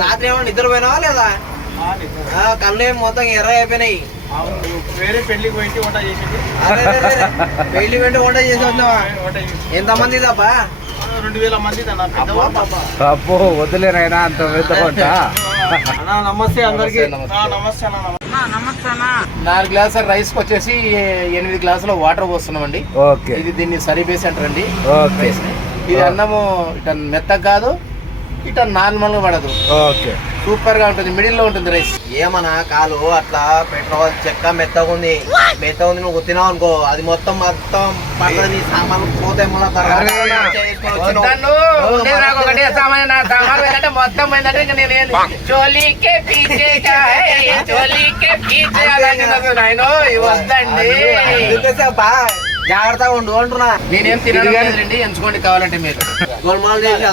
రాత్రి ఏమన్నా నిద్రపోయినావా లేదా? కళ్ళు ఏమి మొత్తం ఎర్ర అయిపోయినాయి. వేరే పెళ్లికి పోయి వంట చేసింది. పెళ్లి వెంట వంట చేసి వస్తున్నావా? ఎంతమంది తప్ప? 2000 మంది. అబ్బో వద్దులేనైనా అంత పెద్ద వంట. నమస్తే అందరికి. నమస్తే నమస్తే. 4 గ్లాసుల రైస్ కి వచ్చేసి 8 గ్లాసుల వాటర్ పోస్తున్నామండి. ఓకే, ఇది దీన్ని సరిబేసి అంటారండి. ఓకే. ఇది అన్నము ఇట మెత్తగా కాదు, ఇట నార్మల్ గా పడదు. ఓకే, సూపర్ గా ఉంటుంది. మిడిల్ లో ఉంటుంది రైస్. ఏమన్నా కాలు అట్లా పెట్రోల్ చెక్క మెత్తగా ఉంది. నువ్వు తినావు అనుకో, అది మొత్తం పక్కన సామాన్లు పోతాయి. జాగ్రత్తగా ఉండు అంటున్నా. నేనేం తినగలండి, ఎంచుకోండి కావాలంటే మీరు. గోల్మాల్ చేసి